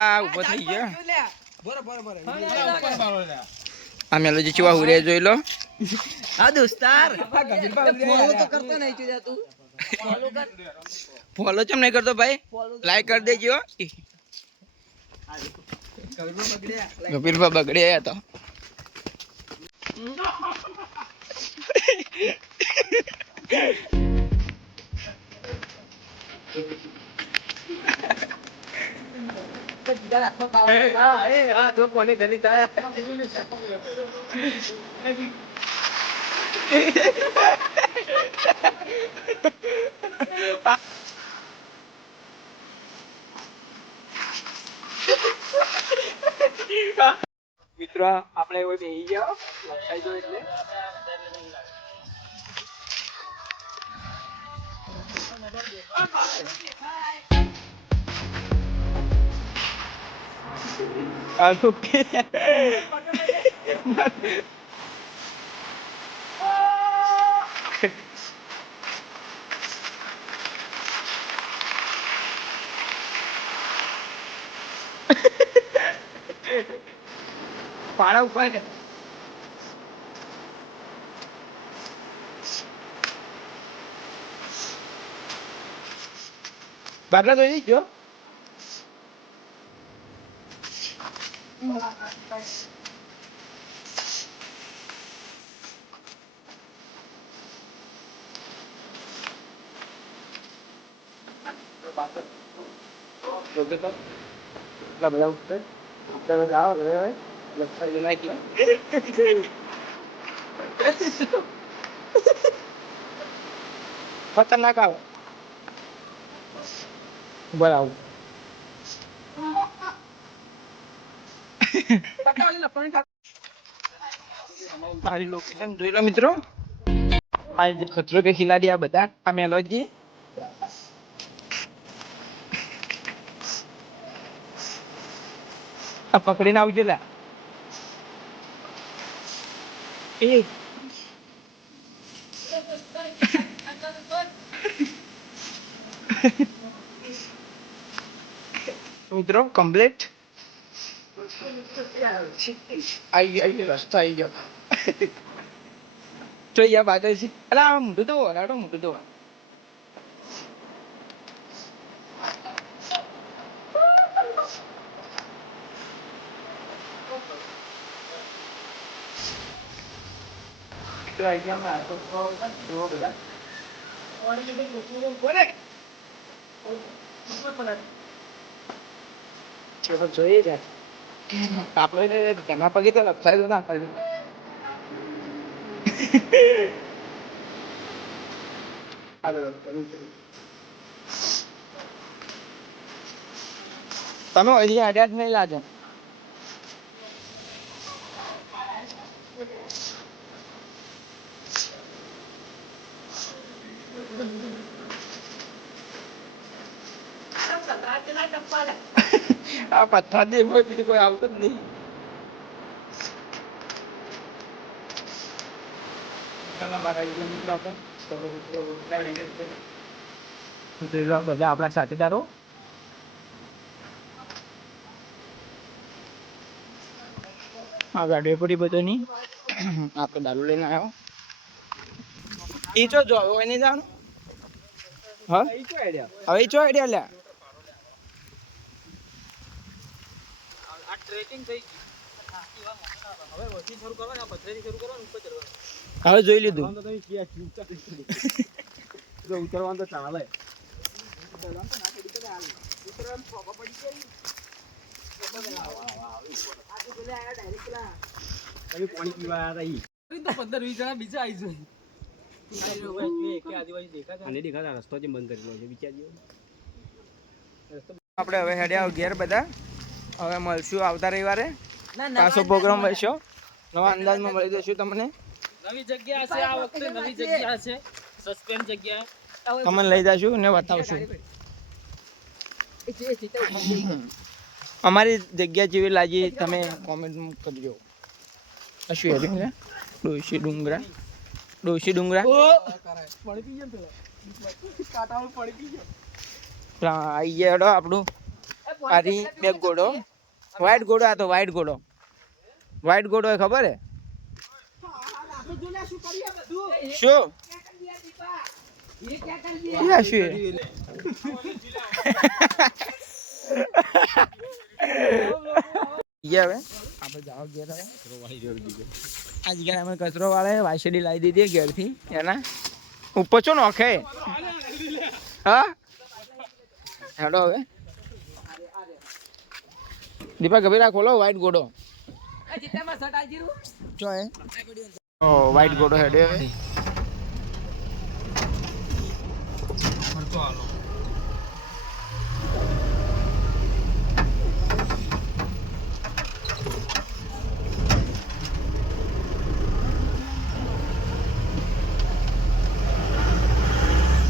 આ ઉભો થઈ ગયો આ મેલોજી ચેવા હુરે જોઈ લો હા દોસ્તાર ફોલો તો કરતો નહીં ચુદા તું ફોલો કેમ નહીં કરતો ભાઈ લાઈક કરી દેજો કપિલભાઈ બગડ્યા તો મિત્રો આપણે કોઈ બેહી ગયા લખાઈ દો એટલે પાડા ઉપર બાટલા તો ગયો ખતરનાક આવે બરાબર મારી લોકેશન જોઈ લો મિત્રો આ ખતરો કે ખિલાડી આ બધા આ મેલોજી આ પકડીને આવજો લા એ મિત્રો કમ્પ્લીટ આવી રસ્તો આવી ગયો તો અહીંયા બાજુ છે અરે આ મોટું તો રાડો મોટું તો જોઈએ જાય આપણે ઘણા પગે તો લપસાય તો ના કરી તમે હજી અડ્યા જ નહીં લાગે આ પથ્થર દે બીજું કોઈ આવતું જ નહીં બધા આપણા સાથીદારો આ ગાડી પડી બધાની આપણે દારૂ લઈને આવ્યો એ ચો જો હવે નહીં જવાનું હા હવે ચો આઈડિયા લ્યા હવે જોઈ લીધું ઉતરવાનું તો ચાલે પાણી પીવા આવ્યા 15-20 જણા બીજા આવી જાય રસ્તો જે બંધ કરેલો છે વિચાર્યો આપણે હવે હેડ્યા ઘેર બધા હવે મળશું આવતા રવિવારે પાછો પ્રોગ્રામ મળશો નવા અંદાજમાં મળી જશું તમને નવી જગ્યા છે આ વખતે નવી જગ્યા છે સસ્પેન્સ જગ્યા તમને લઈ જશું ને બતાવશું અમારી જગ્યા જેવી લાગી તમે કોમેન્ટ કરજો શું હેરી ને ડોશી ડુંગરા આવી ગયા આપણું આરી બે ઘોડો વ્હાઈટ ઘોડો આ તો વ્હાઈટ ઘોડો એ ખબર હે શું યા શું હવે આપણે જાઓ ઘેર હવે આ જગ્યાએ અમે કચરો વાળે વાસડી લાવી દીધી ઘેરથી એના ઉપર છો નોખે હા હેડો હવે દીપા ગભેરા ખોલો વ્હાઈટ ઘોડો જો હે ઓ વ્હાઈટ ઘોડો હેડે હવે